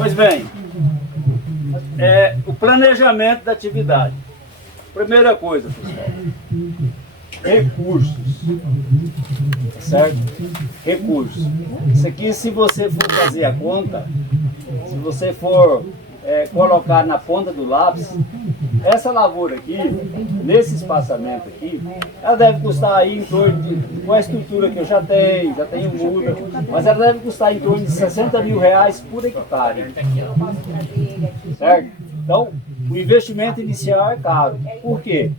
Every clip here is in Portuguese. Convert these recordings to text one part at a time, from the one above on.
Pois bem, o planejamento da atividade. Primeira coisa, pessoal, recursos, tá certo? Recursos. Isso aqui, se você for fazer a conta, se você for colocar na ponta do lápis, essa lavoura aqui, nesse espaçamento aqui, ela deve custar aí em torno de, com a estrutura que eu já tenho muda, mas ela deve custar em torno de 60 mil reais por hectare. Certo? Então, o investimento inicial é caro. Por quê?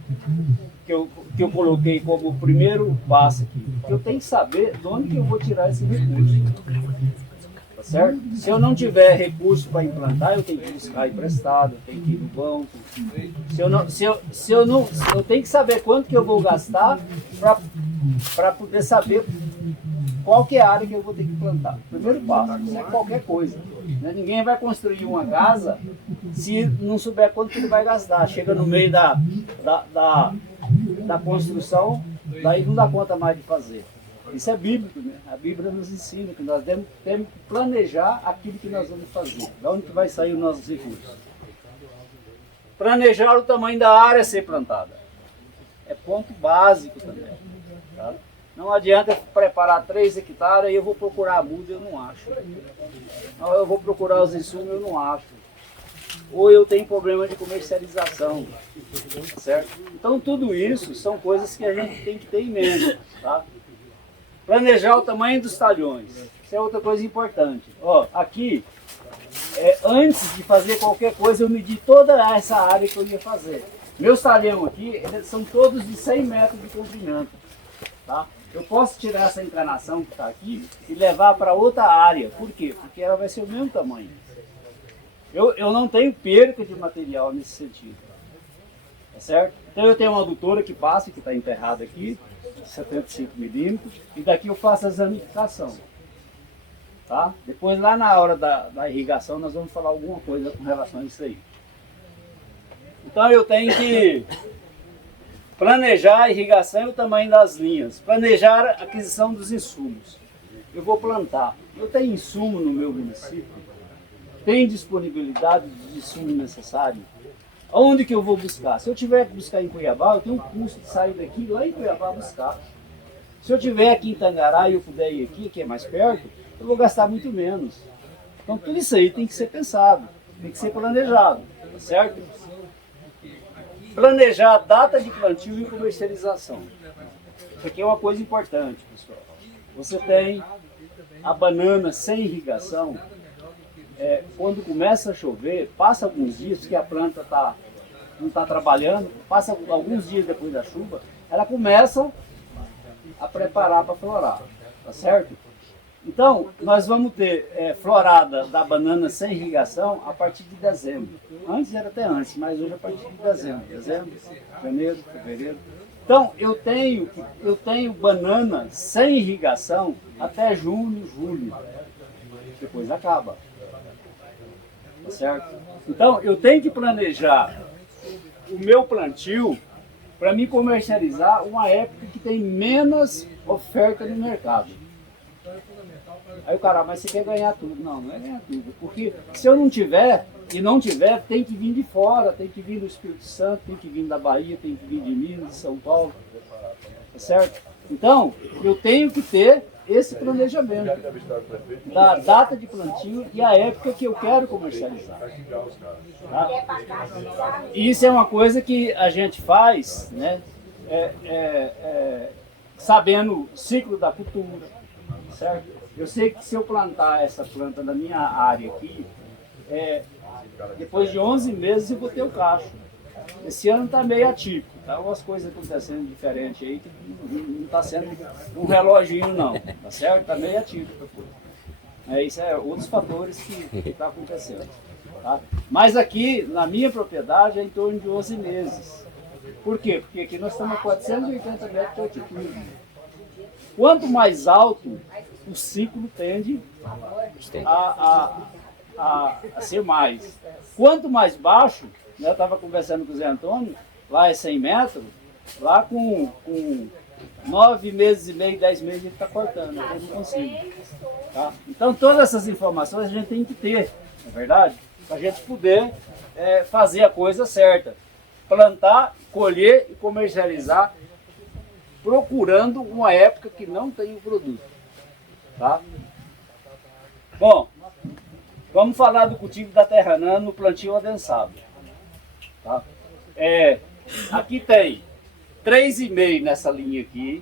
Que eu coloquei como primeiro passo aqui. Eu tenho que saber de onde que eu vou tirar esse recurso. Tá certo? Se eu não tiver recurso para implantar, eu tenho que buscar emprestado, eu tenho que ir no banco. Eu tenho que saber quanto que eu vou gastar para poder saber qual que é a área que eu vou ter que plantar. Primeiro passo, isso é qualquer coisa. Né? Ninguém vai construir uma casa se não souber quanto que ele vai gastar. Chega no meio da construção, daí não dá conta mais de fazer. Isso é bíblico, né? A Bíblia nos ensina que nós temos que planejar aquilo que nós vamos fazer. De onde que vai sair os nossos recursos? Planejar o tamanho da área a ser plantada. É ponto básico também. Tá? Não adianta preparar 3 hectares e eu vou procurar a muda, eu não acho. Ou eu vou procurar os insumos, eu não acho. Ou eu tenho problema de comercialização. Certo? Então tudo isso são coisas que a gente tem que ter em mente. Tá? Planejar o tamanho dos talhões. Isso é outra coisa importante. Ó, aqui, antes de fazer qualquer coisa, eu medi toda essa área que eu ia fazer. Meus talhões aqui, eles são todos de 100 metros de comprimento. Tá? Eu posso tirar essa encanação que está aqui e levar para outra área. Por quê? Porque ela vai ser o mesmo tamanho. Eu não tenho perca de material nesse sentido. Tá certo? Então eu tenho uma adutora que passa, que está enterrada aqui, 75 milímetros, e daqui eu faço a examificação. Tá? Depois lá na hora da irrigação nós vamos falar alguma coisa com relação a isso aí. Então eu tenho que planejar a irrigação e o tamanho das linhas, planejar a aquisição dos insumos. Eu vou plantar. Eu tenho insumo no meu município? Tem disponibilidade de insumo necessário? Onde que eu vou buscar? Se eu tiver que buscar em Cuiabá, eu tenho um custo de sair daqui lá em Cuiabá buscar. Se eu tiver aqui em Tangará e eu puder ir aqui, que é mais perto, eu vou gastar muito menos. Então tudo isso aí tem que ser pensado, tem que ser planejado, tá certo? Planejar a data de plantio e comercialização. Isso aqui é uma coisa importante, pessoal. Você tem a banana sem irrigação. Quando começa a chover, passa alguns dias, porque a planta não está trabalhando, passa alguns dias depois da chuva, ela começa a preparar para florar, tá certo? Então, nós vamos ter florada da banana sem irrigação a partir de dezembro. Antes era até antes, mas hoje é a partir de dezembro. Dezembro, janeiro, fevereiro. Então, eu tenho banana sem irrigação até junho, julho. Depois acaba. Tá certo? Então, eu tenho que planejar o meu plantio para me comercializar uma época que tem menos oferta no mercado. Aí o cara, mas você quer ganhar tudo? Não, não é ganhar tudo. Porque se eu não tiver, e não tiver, tem que vir de fora, tem que vir do Espírito Santo, tem que vir da Bahia, tem que vir de Minas, de São Paulo. Tá certo? Então, eu tenho que ter esse planejamento da data de plantio e a época que eu quero comercializar. Tá? Isso é uma coisa que a gente faz, né, sabendo o ciclo da cultura, certo? Eu sei que se eu plantar essa planta na minha área aqui, depois de 11 meses eu vou ter o cacho. Esse ano está meio atípico, tá? Umas coisas acontecendo diferentes aí, que não está sendo um reloginho não, tá certo? Está meio atípico. Isso é outros fatores que está acontecendo. Tá? Mas aqui, na minha propriedade, é em torno de 11 meses. Por quê? Porque aqui nós estamos a 480 metros de altitude. Quanto mais alto, o ciclo tende a ser mais. Quanto mais baixo, né, eu estava conversando com o Zé Antônio, lá é 100 metros, lá com 9 meses e meio, 10 meses ele está cortando, eu não consigo. Tá? Então todas essas informações a gente tem que ter. é verdade? Para a gente poder fazer a coisa certa. Plantar, colher e comercializar, procurando uma época que não tem o produto. Tá? Bom, vamos falar do cultivo da terra anã no plantio adensado. Tá? Aqui tem 3,5 nessa linha aqui,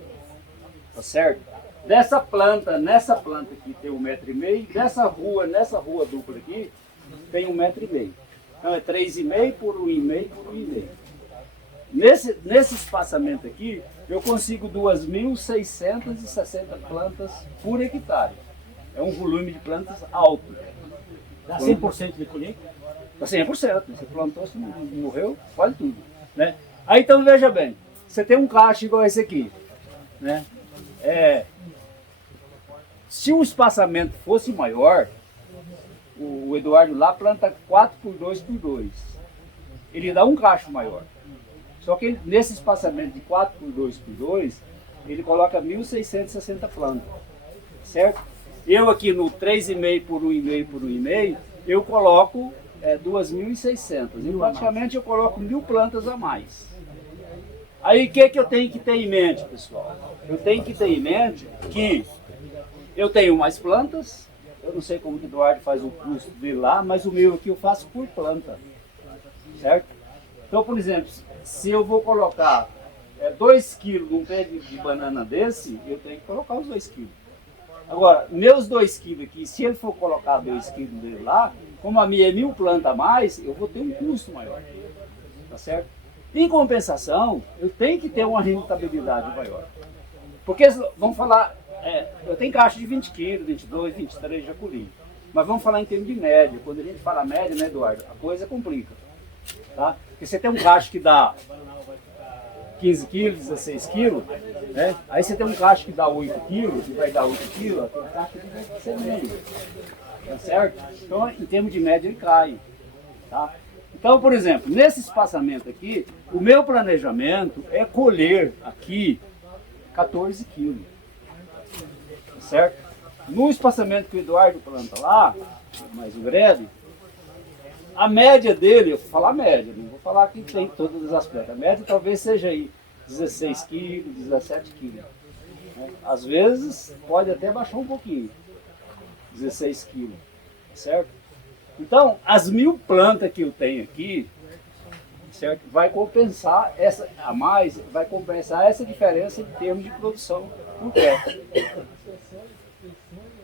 tá certo? Nessa planta aqui tem 1,5 m, nessa rua dupla aqui tem 1,5 m. Então é 3,5 por 1,5 por 1,5. Nesse espaçamento aqui, eu consigo 2.660 plantas por hectare. É um volume de plantas alto. Dá 100% de colheita? Dá 100%. Você plantou, você morreu, quase tudo. Né? Aí então veja bem, você tem um cacho igual esse aqui. Né? Se o espaçamento fosse maior, o Eduardo lá planta 4 por 2 por 2. Ele dá um cacho maior. Só que nesse espaçamento de 4 por 2 por 2, ele coloca 1.660 plantas. Certo? Eu aqui no 3,5 por 1,5 por 1,5, eu coloco 2.600. E praticamente eu coloco 1.000 plantas a mais. Aí o que eu tenho que ter em mente, pessoal? Eu tenho que ter em mente que eu tenho mais plantas. Eu não sei como que o Eduardo faz o custo dele lá, mas o meu aqui eu faço por planta. Certo? Então, por exemplo, se eu vou colocar 2 quilos num pé de banana desse, eu tenho que colocar os 2 quilos. Agora, meus 2 quilos aqui, se ele for colocar 2 quilos dele lá, como a minha é 1.000 plantas a mais, eu vou ter um custo maior. Tá certo? Em compensação, eu tenho que ter uma rentabilidade maior. Porque, vamos falar, eu tenho caixa de 20 quilos, 22, 23, já colhi. Mas vamos falar em termos de média. Quando a gente fala média, né, Eduardo, a coisa complica. Tá? Porque você tem um cacho que dá 15 quilos, 16 quilos, né? Aí você tem um cacho que dá 8 quilos, que vai dar 8 quilos, aquele cacho que vai ser meio. Tá certo? Então, em termos de média, ele cai. Tá? Então, por exemplo, nesse espaçamento aqui, o meu planejamento é colher aqui 14 quilos. Tá certo? No espaçamento que o Eduardo planta lá, mais o grede, a média dele, eu vou falar a média, não vou falar que tem todos os aspectos. A média talvez seja aí 16 quilos, 17 quilos. Né? Às vezes pode até baixar um pouquinho, 16 quilos, certo? Então, as 1.000 plantas que eu tenho aqui, certo? Vai compensar vai compensar essa diferença em termos de produção por pé.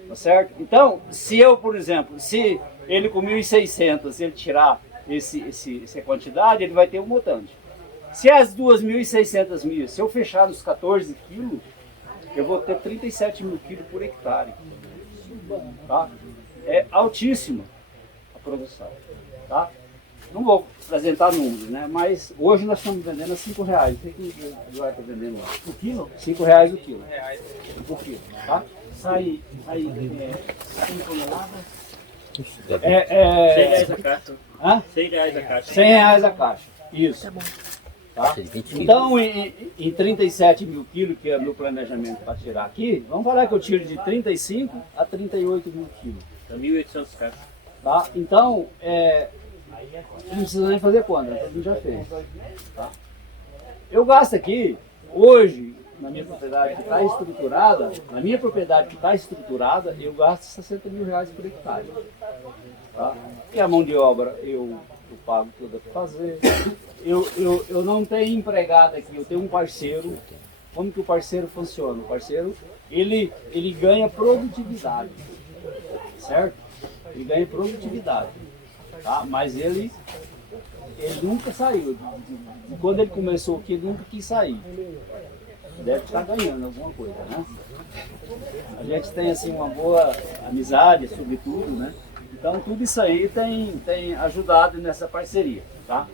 Tá certo? Então, se eu, por exemplo, se ele com 1.600, ele tirar essa quantidade, ele vai ter um montante. Se as 2.600 milhas, se eu fechar nos 14 quilos, eu vou ter 37 mil quilos por hectare. Tá? É altíssima a produção. Tá? Não vou apresentar números, né? Mas hoje nós estamos vendendo a R$5. O que o Eduardo está vendendo lá? O quilo? R$5 o quilo. O quilo, tá? Sai 5 toneladas. R$100 a caixa. Hã? R$100 a caixa. R$100 a caixa. Isso. Tá? Então, em 37 mil quilos, que é o meu planejamento para tirar aqui, vamos falar que eu tiro de 35 a 38 mil quilos. Dá 1.800 caixas. Tá? Então, não precisa nem fazer conta, a gente já fez. Tá? Eu gasto aqui, hoje, na minha propriedade que está estruturada, eu gasto R$60 mil por hectare. Tá? E a mão de obra eu pago toda para fazer. Eu não tenho empregado aqui, eu tenho um parceiro. Como que o parceiro funciona? O parceiro, ele ganha produtividade, certo? Ele ganha produtividade, tá? Mas ele nunca saiu. De quando ele começou aqui, ele nunca quis sair. Deve estar ganhando alguma coisa, né? A gente tem assim uma boa amizade, sobretudo, né? Então tudo isso aí tem ajudado nessa parceria, tá?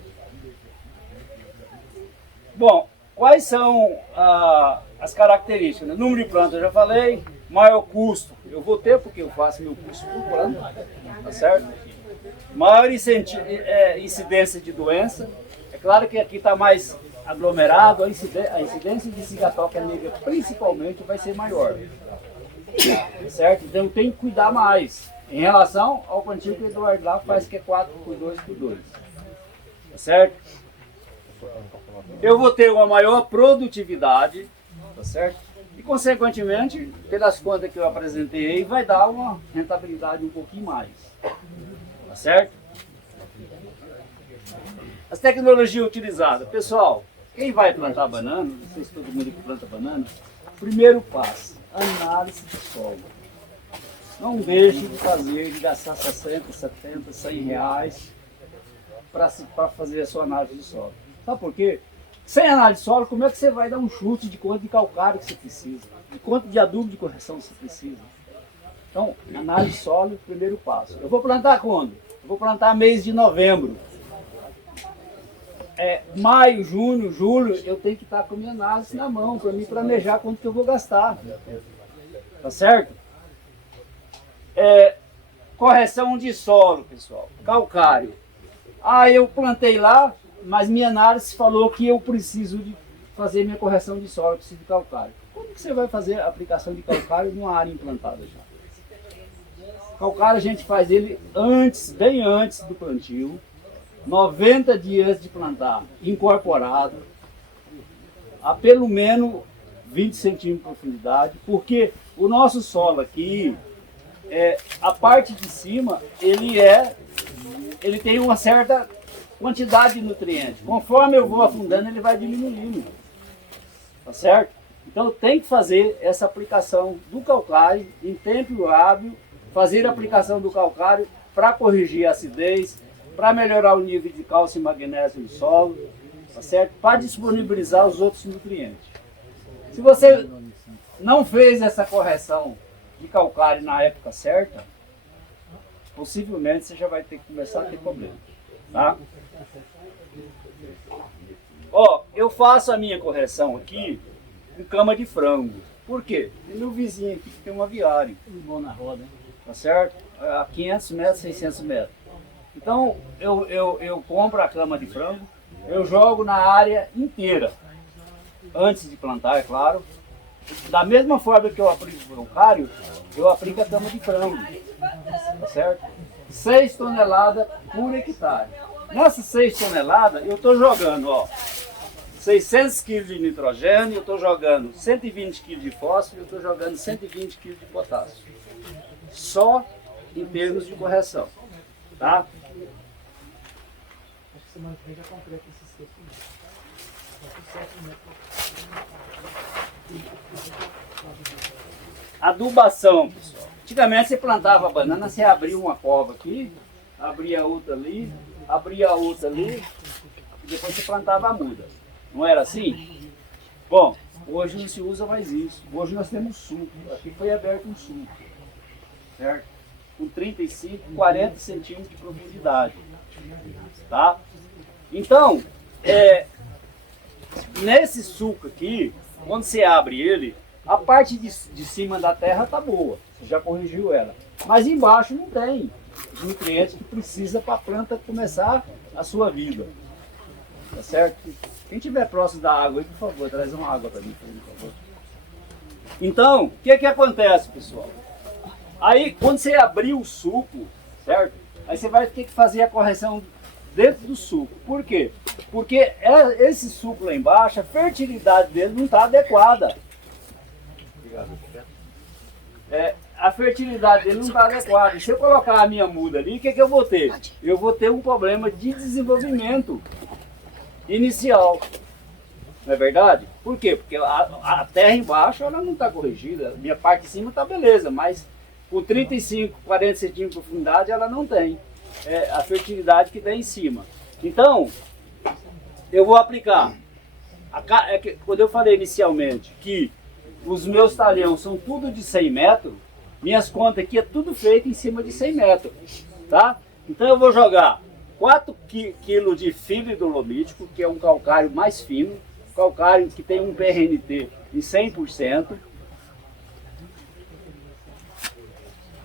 Bom, quais são as características? Né? Número de plantas eu já falei, maior custo eu vou ter porque eu faço meu custo por planta, tá certo? Maior incidência de doença, é claro que aqui está mais aglomerado, a incidência de cigatoca negra principalmente vai ser maior, certo? Então eu tenho que cuidar mais. Em relação ao plantio que o Eduardo lá faz, que é 4 por 2 por 2. Tá certo? Eu vou ter uma maior produtividade, tá certo? E, consequentemente, pelas contas que eu apresentei aí, vai dar uma rentabilidade um pouquinho mais. Tá certo? As tecnologias utilizadas. Pessoal, quem vai plantar banana, não sei se todo mundo que planta banana, primeiro passo, análise de solo. Não deixe de fazer, de gastar 60, 70, 100 reais para fazer a sua análise de solo. Sabe por quê? Sem análise de solo, como é que você vai dar um chute de quanto de calcário que você precisa? De quanto de adubo de correção você precisa? Então, análise de solo, primeiro passo. Eu vou plantar quando? Eu vou plantar mês de novembro. Maio, junho, julho, eu tenho que estar com a minha análise na mão para me planejar quanto que eu vou gastar. Tá certo? Correção de solo, pessoal. Calcário. Eu plantei lá, mas minha análise falou que eu preciso de fazer minha correção de solo, eu preciso de calcário. Como que você vai fazer a aplicação de calcário numa área implantada já? Calcário a gente faz ele antes, bem antes do plantio, 90 dias de plantar, incorporado, a pelo menos 20 centímetros de profundidade, porque o nosso solo aqui, a parte de cima, ele tem uma certa quantidade de nutrientes. Conforme eu vou afundando, ele vai diminuindo. Tá certo? Então tem que fazer essa aplicação do calcário em tempo hábil, fazer a aplicação do calcário para corrigir a acidez, para melhorar o nível de cálcio e magnésio no solo, tá certo? Para disponibilizar os outros nutrientes. Se você não fez essa correção de calcário na época certa, possivelmente você já vai ter que começar a ter problema, tá? Eu faço a minha correção aqui com cama de frango. Por quê? Tem meu vizinho aqui que tem um aviário. Bom na roda, hein? Tá certo? A 500 metros, 600 metros. Então, eu compro a cama de frango, eu jogo na área inteira, antes de plantar, é claro. Da mesma forma que eu aplico o calcário, eu aplico a cama de frango, tá certo? 6 toneladas por hectare. Nessas 6 toneladas, eu estou jogando, 600 kg de nitrogênio, eu estou jogando 120 kg de fósforo, eu estou jogando 120 kg de potássio. Só em termos de correção, tá? Semana que vem já completa esses 7 Adubação, pessoal. Antigamente você plantava banana, você abria uma cova aqui, abria outra ali, e depois você plantava a muda. Não era assim? Bom, hoje não se usa mais isso. Hoje nós temos suco. Aqui foi aberto um suco, certo? Com 35, 40 centímetros de profundidade. Tá? Então, nesse suco aqui, quando você abre ele, a parte de cima da terra tá boa, você já corrigiu ela. Mas embaixo não tem os nutrientes que precisa para a planta começar a sua vida. Tá certo? Quem estiver próximo da água aí, por favor, traz uma água para mim, por favor. Então, o que acontece, pessoal? Aí, quando você abrir o suco, certo? Aí você vai ter que fazer a correção dentro do suco. Por quê? Porque esse suco lá embaixo, a fertilidade dele não está adequada. A fertilidade dele não está adequada. Se eu colocar a minha muda ali, o que eu vou ter? Eu vou ter um problema de desenvolvimento inicial. Não é verdade? Por quê? Porque a terra embaixo ela não está corrigida. A minha parte de cima está beleza, mas com 35, 40 centímetros de profundidade ela não tem a fertilidade que tem em cima. Então, eu vou aplicar. Quando eu falei inicialmente que os meus talhões são tudo de 100 metros, minhas contas aqui é tudo feito em cima de 100 metros. Tá? Então eu vou jogar 4 kg de fibra dolomítico, que é um calcário mais fino, calcário que tem um PRNT de 100%.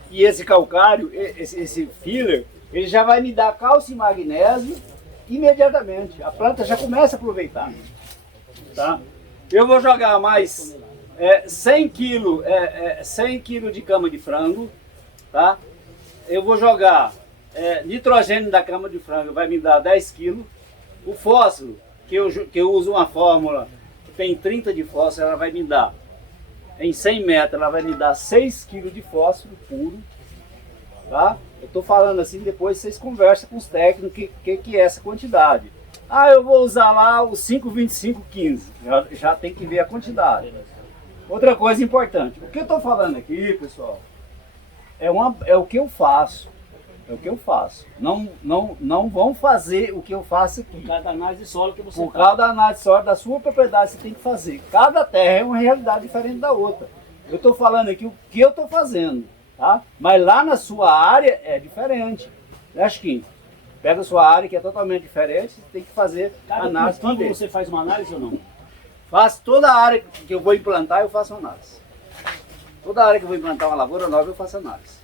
E esse calcário, esse filler, ele já vai me dar cálcio e magnésio imediatamente. A planta já começa a aproveitar. Tá? Eu vou jogar mais 100 kg de cama de frango, tá? eu vou jogar nitrogênio da cama de frango, vai me dar 10 kg. O fósforo, que eu uso uma fórmula que tem 30 de fósforo, ela vai me dar, em 100 metros, ela vai me dar 6 kg de fósforo puro. Tá? Eu estou falando assim, depois vocês conversam com os técnicos que é essa quantidade. Ah, eu vou usar lá o 5,25,15. Já tem que ver a quantidade. Outra coisa importante. O que eu estou falando aqui, pessoal, é o que eu faço. É o que eu faço. Não vão fazer o que eu faço aqui. Por causa da análise de solo que você Por causa da análise de solo da sua propriedade, você tem que fazer. Cada terra é uma realidade diferente da outra. Eu estou falando aqui o que eu estou fazendo. Tá? Mas lá na sua área é diferente. Né, Chiquinho? Pega a sua área que é totalmente diferente, você tem que fazer análise também. Você faz uma análise ou não? Faço toda a área que eu vou implantar, eu faço análise. Toda área que eu vou implantar uma lavoura nova, eu faço análise.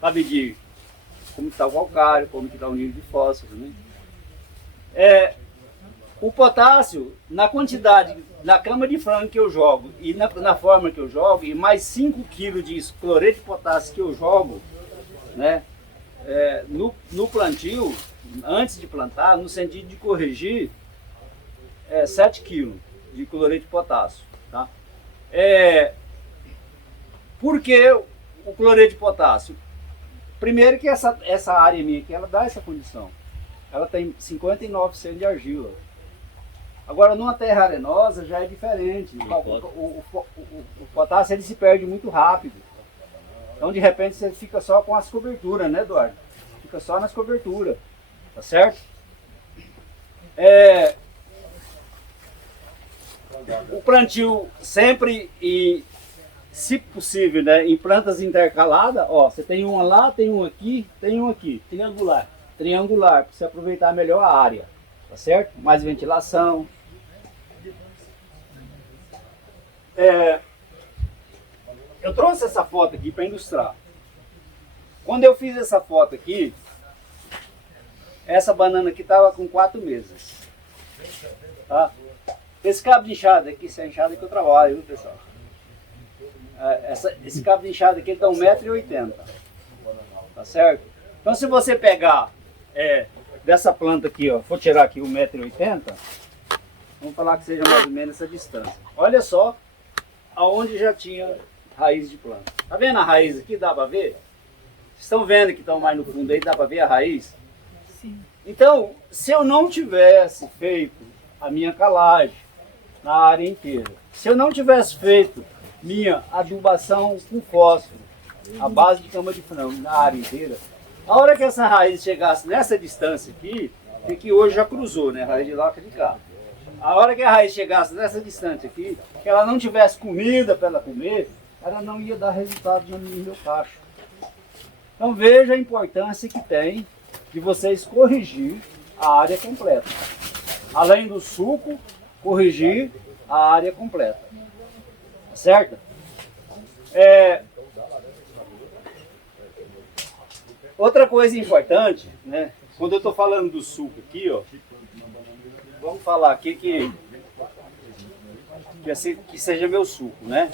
Para medir como está o calcário, como está o nível de fósforo. Né? O potássio, na quantidade, na cama de frango que eu jogo e na forma que eu jogo, e mais 5 kg de cloreto de potássio que eu jogo, né, no plantio, antes de plantar, no sentido de corrigir, 7 kg de cloreto de potássio. Tá? Por que o cloreto de potássio? Primeiro que essa área minha aqui, ela dá essa condição. Ela tem 59% de argila. Agora, numa terra arenosa já é diferente. O potássio ele se perde muito rápido. Então, de repente, você fica só com as coberturas, né, Eduardo? Fica só nas coberturas. Tá certo? O plantio sempre, e se possível, né, em plantas intercaladas, ó, você tem uma lá, tem um aqui, tem um aqui. Triangular. Triangular, para você aproveitar melhor a área. Tá certo? Mais ventilação. Eu trouxe essa foto aqui para ilustrar. Quando eu fiz essa foto aqui, essa banana aqui estava com 4 meses. Tá? Esse cabo de enxada aqui, essa enxada que eu trabalho, viu, pessoal? Esse cabo de enxada aqui, ele dá 1,80 m. Tá certo? Então, se você pegar dessa planta aqui, ó, vou tirar aqui 1,80 m, vamos falar que seja mais ou menos essa distância. Olha só aonde já tinha raiz de planta. Tá vendo a raiz aqui? Dá para ver? Vocês estão vendo que estão mais no fundo aí? Dá para ver a raiz? Sim. Então, se eu não tivesse feito a minha calagem na área inteira, se eu não tivesse feito minha adubação com fósforo, a base de cama de frango na área inteira, a hora que essa raiz chegasse nessa distância aqui, que hoje já cruzou, né? A raiz de lá com a de cá. A hora que a raiz chegasse nessa distância aqui, que ela não tivesse comida para ela comer, ela não ia dar resultado no meu cacho. Então veja a importância que tem de vocês corrigir a área completa. Além do suco, corrigir a área completa. Tá certo? Outra coisa importante, né? Quando eu estou falando do suco aqui, ó, vamos falar aqui que seja meu suco, né?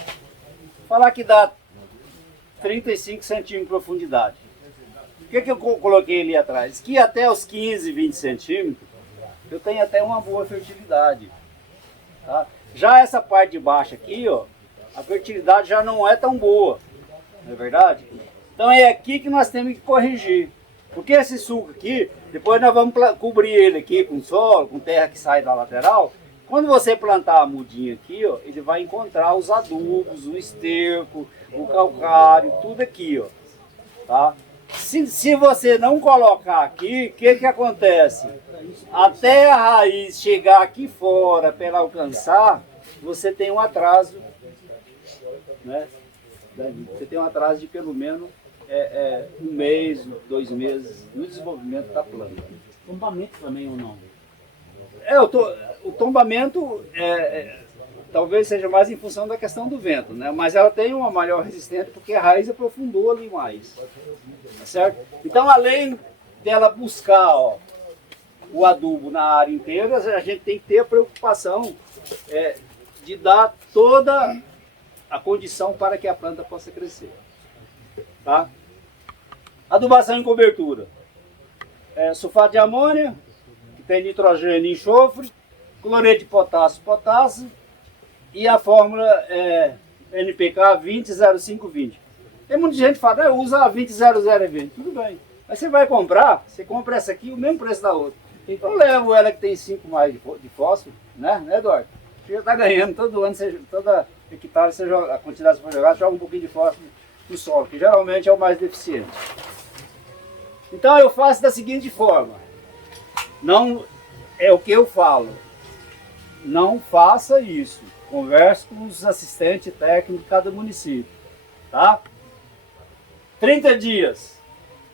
Falar que dá 35 centímetros de profundidade. O que eu coloquei ali atrás? Que até os 15, 20 centímetros, eu tenho até uma boa fertilidade. Tá? Já essa parte de baixo aqui, ó, a fertilidade já não é tão boa. Não é verdade? Então é aqui que nós temos que corrigir. Porque esse suco aqui, depois nós vamos cobrir ele aqui com solo, com terra que sai da lateral. Quando você plantar a mudinha aqui, ó, ele vai encontrar os adubos, o esterco, o calcário, tudo aqui, ó. Tá? Se você não colocar aqui, o que acontece? Até a raiz chegar aqui fora para ela alcançar, você tem um atraso, né? Você tem um atraso de pelo menos 1 mês, 2 meses no desenvolvimento da planta. Tombamento também ou não? O tombamento talvez seja mais em função da questão do vento, né? Mas ela tem uma maior resistência porque a raiz aprofundou ali mais. Tá certo? Então, além dela buscar, ó, o adubo na área inteira, a gente tem que ter a preocupação de dar toda a condição para que a planta possa crescer. Tá? Adubação em cobertura. Sulfato de amônia, que tem nitrogênio e enxofre, cloreto de potássio, potássio, e a fórmula NPK 200520. Tem muita gente que fala, usa 200020. Tudo bem. Mas você vai comprar, você compra essa aqui, o mesmo preço da outra. Eu levo ela que tem 5 mais de fósforo, né, Eduardo? Você já está ganhando todo ano, toda hectare, você joga, a quantidade que você for jogar, joga um pouquinho de fósforo no solo, que geralmente é o mais deficiente. Então eu faço da seguinte forma, não é o que eu falo, não faça isso, converse com os assistentes técnicos de cada município, tá? 30 dias,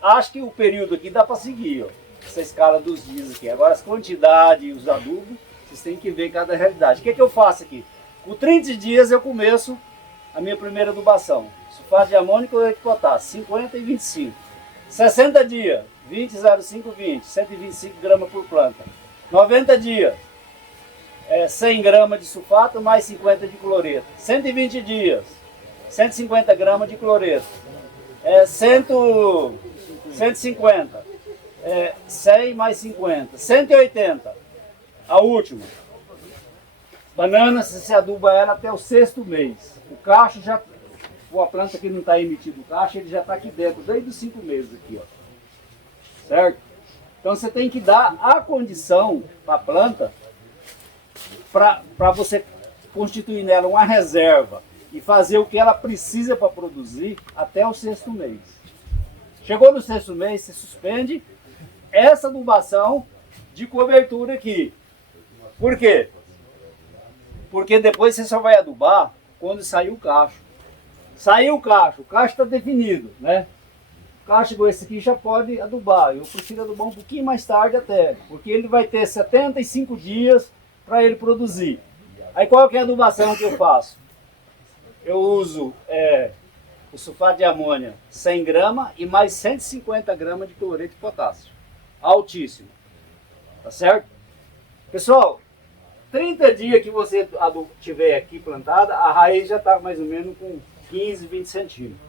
acho que o período aqui dá para seguir, ó, essa escala dos dias aqui. Agora as quantidades e os adubos, vocês têm que ver cada realidade. O que eu faço aqui? Com 30 dias eu começo a minha primeira adubação. Sulfato de amônio e cloreto de potássio, 50 e 25. 60 dias, 20,0520, 125 gramas por planta. 90 dias, 100 gramas de sulfato mais 50 de cloreto. 120 dias, 150 gramas de cloreto. 150, 100 mais 50, 180. A última. Banana, se aduba ela até o 6º mês. O cacho já, a planta que não está emitindo o cacho, ele já está aqui dentro, desde os 5 meses aqui, ó. Certo? Então você tem que dar a condição para a planta, para você constituir nela uma reserva e fazer o que ela precisa para produzir até o 6º mês. Chegou no 6º mês, você suspende essa adubação de cobertura aqui. Por quê? Porque depois você só vai adubar quando sair o cacho. Saiu o cacho está definido, né? O cacho igual esse aqui já pode adubar. Eu prefiro adubar um pouquinho mais tarde até, porque ele vai ter 75 dias para ele produzir. Aí qual que é a adubação que eu faço? Eu uso o sulfato de amônia 100 gramas e mais 150 gramas de cloreto de potássio. Altíssimo. Tá certo? Pessoal, 30 dias que você tiver aqui plantada, a raiz já está mais ou menos com 15, 20 centímetros.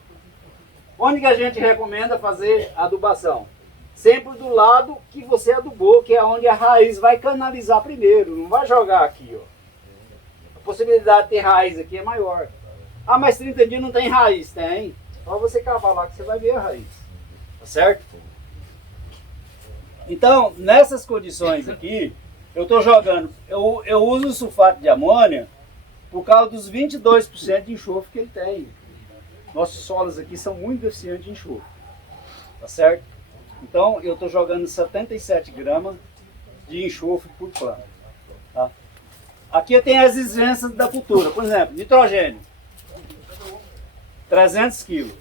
Onde que a gente recomenda fazer a adubação? Sempre do lado que você adubou, que é onde a raiz vai canalizar primeiro, não vai jogar aqui, ó. A possibilidade de ter raiz aqui é maior. Ah, mas 30 dias não tem raiz? Tem. Só você cavar lá que você vai ver a raiz. Tá certo? Então, nessas condições aqui, eu estou jogando, eu uso o sulfato de amônia por causa dos 22% de enxofre que ele tem. Nossos solos aqui são muito deficientes de enxofre. Tá certo? Então, eu estou jogando 77 gramas de enxofre por planta. Tá? Aqui tem as exigências da cultura. Por exemplo, nitrogênio. 300 quilos.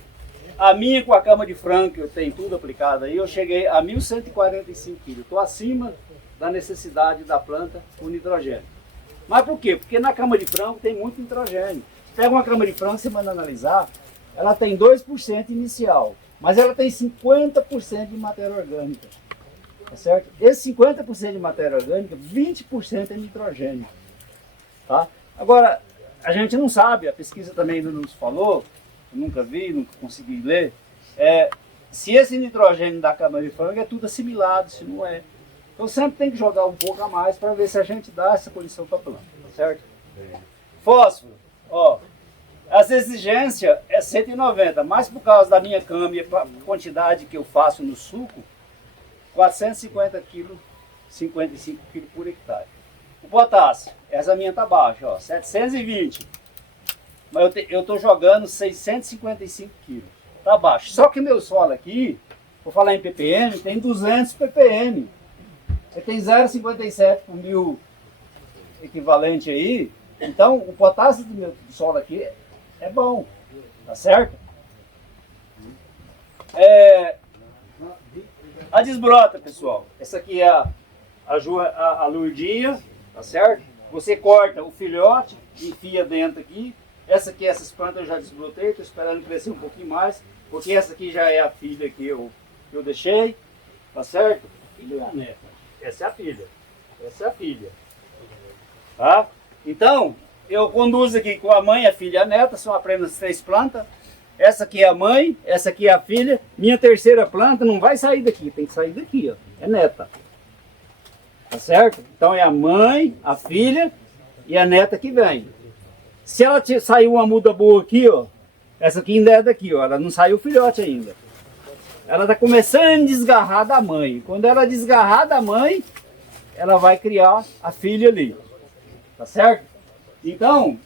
A minha com a cama de frango, que eu tenho tudo aplicado aí, eu cheguei a 1.145 quilos. Estou acima da necessidade da planta com nitrogênio. Mas por quê? Porque na cama de frango tem muito nitrogênio. Pega uma cama de frango, você manda analisar, ela tem 2% inicial, mas ela tem 50% de matéria orgânica. Tá certo? Esse 50% de matéria orgânica, 20% é nitrogênio. Tá? Agora, a gente não sabe, a pesquisa também ainda não nos falou, eu nunca vi, nunca consegui ler, se esse nitrogênio da cama de frango é tudo assimilado, se não é. Então sempre tem que jogar um pouco a mais para ver se a gente dá essa condição para a planta, certo? Fósforo, ó, as exigências é 190, mas por causa da minha cama e a quantidade que eu faço no suco, 450 kg, 55 kg por hectare. O potássio, essa minha tá baixa, ó, 720. Mas eu estou jogando 655 kg. Tá baixo. Só que meu solo aqui, vou falar em ppm, tem 200 ppm. Você tem 0,57 por mil equivalente aí. Então o potássio do meu solo aqui é bom. Tá certo? A desbrota, pessoal. Essa aqui é a lurdinha, tá certo? Você corta o filhote, enfia dentro aqui. Essa aqui, essas plantas eu já desbrotei, estou esperando crescer um pouquinho mais, porque essa aqui já é a filha que eu deixei, tá certo? Filha e a neta. Essa é a filha. Essa é a filha. Tá? Então, eu conduzo aqui com a mãe, a filha e a neta, são apenas 3 plantas. Essa aqui é a mãe, essa aqui é a filha. Minha terceira planta não vai sair daqui, tem que sair daqui, ó. É neta. Tá certo? Então é a mãe, a filha e a neta que vem. Se ela saiu uma muda boa aqui, ó, essa aqui ainda é daqui, ó, ela não saiu filhote ainda. Ela está começando a desgarrar da mãe. Quando ela desgarrar da mãe, ela vai criar a filha ali. Tá certo? Então,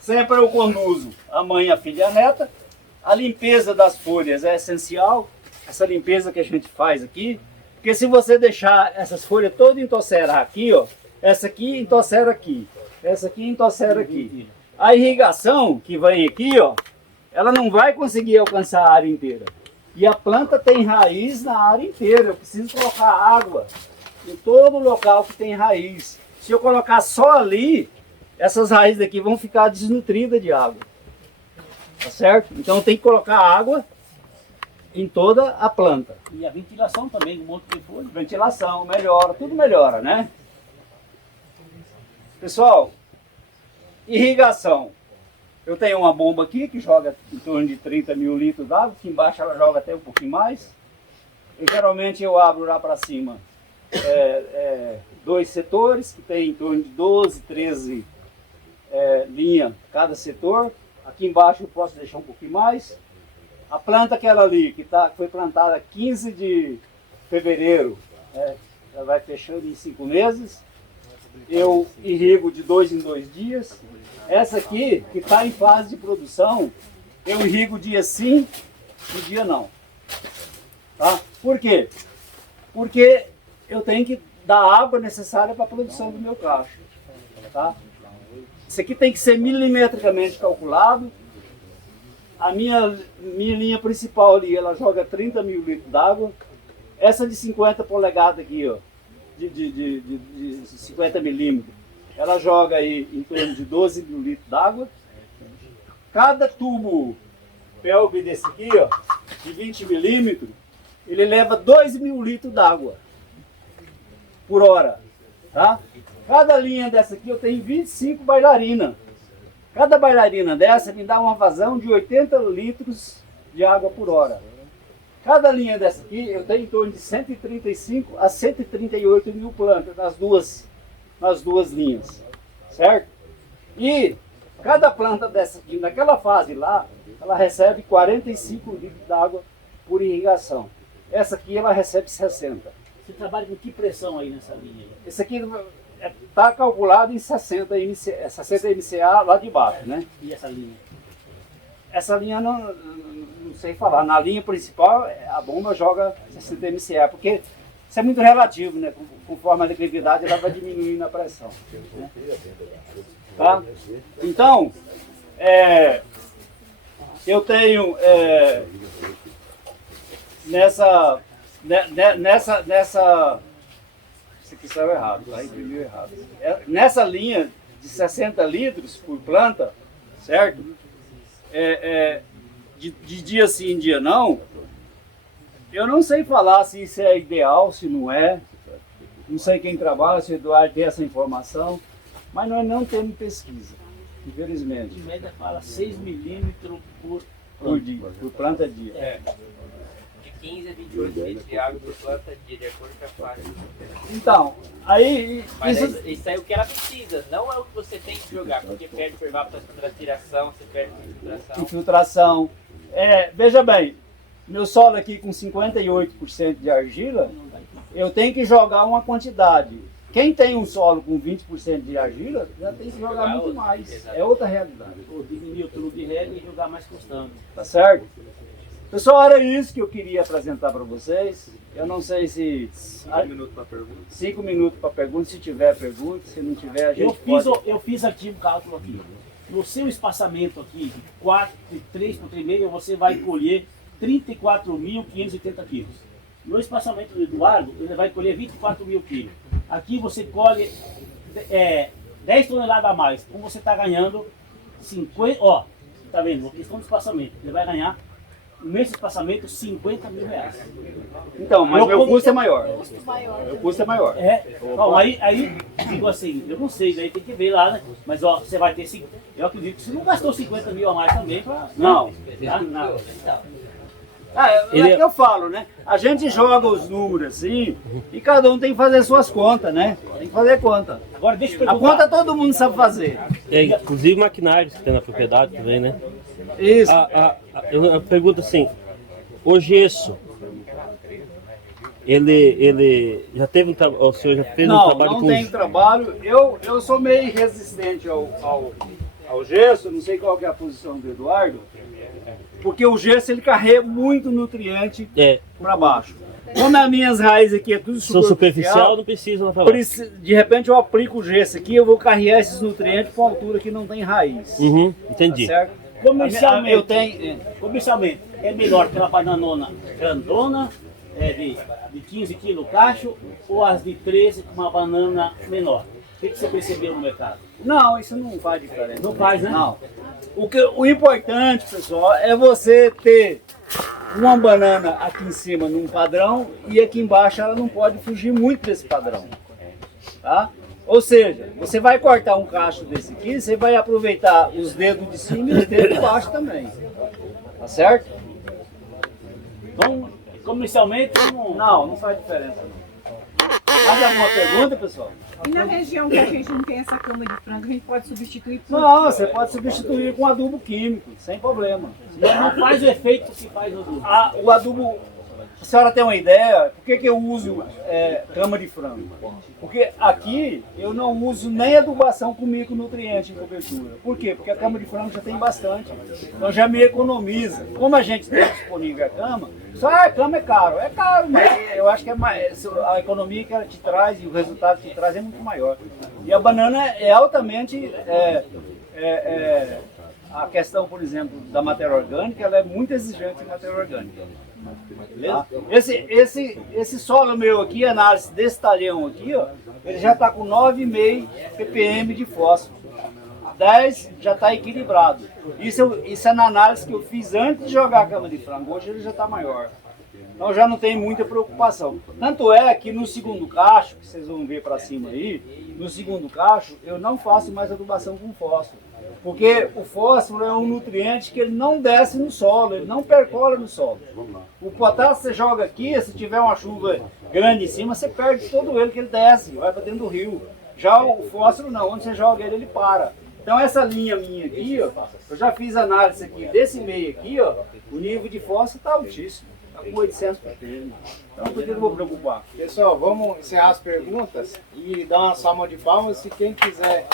sempre eu conduzo a mãe, a filha e a neta. A limpeza das folhas é essencial. Essa limpeza que a gente faz aqui. Porque se você deixar essas folhas todas entocerar aqui, ó, essa aqui entocera aqui, essa aqui entocera aqui. A irrigação que vem aqui, ó, ela não vai conseguir alcançar a área inteira. E a planta tem raiz na área inteira. Eu preciso colocar água em todo local que tem raiz. Se eu colocar só ali, essas raízes aqui vão ficar desnutridas de água. Tá certo? Então tem que colocar água em toda a planta. E a ventilação também, um monte de folha. Ventilação melhora, tudo melhora, né? Pessoal, irrigação. Eu tenho uma bomba aqui que joga em torno de 30 mil litros d'água. Aqui embaixo ela joga até um pouquinho mais. E geralmente eu abro lá para cima dois setores, que tem em torno de 12, 13 linhas cada setor. Aqui embaixo eu posso deixar um pouquinho mais. A planta aquela ali, que foi plantada 15 de fevereiro, ela vai fechando em 5 meses. Eu irrigo de 2 em 2 dias. Essa aqui, que está em fase de produção, eu irrigo dia sim e dia não. Tá? Por quê? Porque eu tenho que dar a água necessária para a produção do meu cacho. Tá? Isso aqui tem que ser milimetricamente calculado. A minha linha principal ali, ela joga 30 mil litros d'água. Essa de 50 polegadas aqui, ó, de 50 milímetros, ela joga aí em torno de 12 mil litros d'água. Cada tubo pelve desse aqui, ó, de 20 milímetros, ele leva 2 mil litros d'água por hora. Tá? Cada linha dessa aqui eu tenho 25 bailarinas. Cada bailarina dessa me dá uma vazão de 80 litros de água por hora. Cada linha dessa aqui eu tenho em torno de 135 a 138 mil plantas nas duas linhas, certo? E cada planta dessa aqui, naquela fase lá, ela recebe 45 litros d'água por irrigação. Essa aqui ela recebe 60. Você trabalha com que pressão aí nessa linha? Esse aqui está calculado em 60 MCA lá de baixo, né? E essa linha? Essa linha não sei falar. Na linha principal, a bomba joga 60 MCA, porque isso é muito relativo, né? Conforme a liquidez, ela vai diminuindo a pressão. Né? Tá? Então, eu tenho nessa isso aqui saiu errado, tá? Imprimiu errado. Nessa linha de 60 litros por planta, certo? De dia sim, dia não, eu não sei falar se isso é ideal, se não é. Não sei quem trabalha, se o Eduardo tem essa informação, mas nós não temos pesquisa, infelizmente. Em média fala 6 milímetros por dia, por planta dia. De 15 a 28 litros de água por planta dia, de acordo com a faixa. Então, aí... Mas isso aí é o que ela precisa, não é o que você tem que jogar, porque perde por evapotranspiração, você perde por infiltração. Infiltração. Veja bem, meu solo aqui com 58% de argila, eu tenho que jogar uma quantidade. Quem tem um solo com 20% de argila, já tem que jogar muito mais. Exatamente. É outra realidade. Ou diminuir o tubo de rega e jogar mais constante. Tá certo? Pessoal, era isso que eu queria apresentar para vocês. Eu não sei se... 5 minutos para pergunta. 5 minutos para pergunta, se tiver pergunta, se não tiver a gente Eu fiz aqui um cálculo aqui. No seu espaçamento aqui, de 3 por 3,5, você vai colher 34.580 quilos. No espaçamento do Eduardo, ele vai colher 24 mil quilos. Aqui você colhe 10 toneladas a mais. Então você está ganhando 50... Ó, tá vendo? Uma questão de espaçamento. Ele vai ganhar nesse espaçamento, 50 mil reais. Então, mas Eu meu como- custo é maior. Maior. Meu custo é maior. Bom, aí, digo assim, eu não sei, daí tem que ver lá, né? Mas ó, você vai ter, eu acredito que você não gastou 50 mil a mais também pra... Não. Tá? Não. É que eu falo, né? A gente joga os números assim e cada um tem que fazer suas contas, né? Tem que fazer conta. Agora deixa eu A perguntar. conta todo mundo sabe fazer. Inclusive maquinários que tem na propriedade também, né? Isso. Eu pergunto assim, o gesso, ele já teve o senhor já fez um Não, trabalho não com tem trabalho. Eu sou meio resistente ao gesso, não sei qual que é a posição do Eduardo, porque o gesso ele carrega muito nutriente para baixo. Como as minhas raízes aqui é tudo sou superficial, não precisa na falar. de repente eu aplico o gesso aqui, eu vou carregar esses nutrientes para altura que não tem raiz. Uhum, entendi. Tá certo? Comercialmente, Eu tenho. comercialmente, é melhor aquela bananona grandona, de 15 quilos cacho, ou as de 13 com uma banana menor? O que você percebeu no mercado? Não, isso não faz diferença. Não faz, né? Não. O importante, pessoal, é você ter uma banana aqui em cima num padrão e aqui embaixo ela não pode fugir muito desse padrão. Tá? Ou seja, você vai cortar um cacho desse aqui, você vai aproveitar os dedos de cima e os dedos de baixo também. Tá certo? Então, comercialmente, Não faz diferença. Não. Mais alguma pergunta, pessoal? E na região que a gente não tem essa cama de frango, a gente pode substituir por... Não, você pode substituir com adubo químico, sem problema. não faz o efeito que faz o adubo. O adubo, a senhora tem uma ideia, por que eu uso cama de frango? Porque aqui eu não uso nem adubação com micronutriente em cobertura. Por quê? Porque a cama de frango já tem bastante. Então já me economiza. Como a gente tem disponível a cama, só a cama é caro. É caro, mas eu acho que é mais, a economia que ela te traz e o resultado que te traz é muito maior. E a banana é altamente... a questão, por exemplo, da matéria orgânica, ela é muito exigente em matéria orgânica. Tá? Esse solo meu aqui, análise desse talhão aqui, ó, ele já está com 9,5 ppm de fósforo. 10 já está equilibrado. Isso é na análise que eu fiz antes de jogar a cama de frango. Hoje ele já está maior. Então já não tem muita preocupação. Tanto é que no segundo cacho, que vocês vão ver para cima aí, no segundo cacho eu não faço mais adubação com fósforo. Porque o fósforo é um nutriente que ele não desce no solo, ele não percola no solo. O potássio você joga aqui, se tiver uma chuva grande em cima, você perde todo ele, que ele desce, vai para dentro do rio. Já o fósforo não, onde você joga ele, ele para. Então essa linha minha aqui, ó, eu já fiz análise aqui desse meio aqui, ó, o nível de fósforo está altíssimo, está com 800 ppm. Então por que eu vou preocupar? Pessoal, vamos encerrar as perguntas e dar uma salva de palmas. Se quem quiser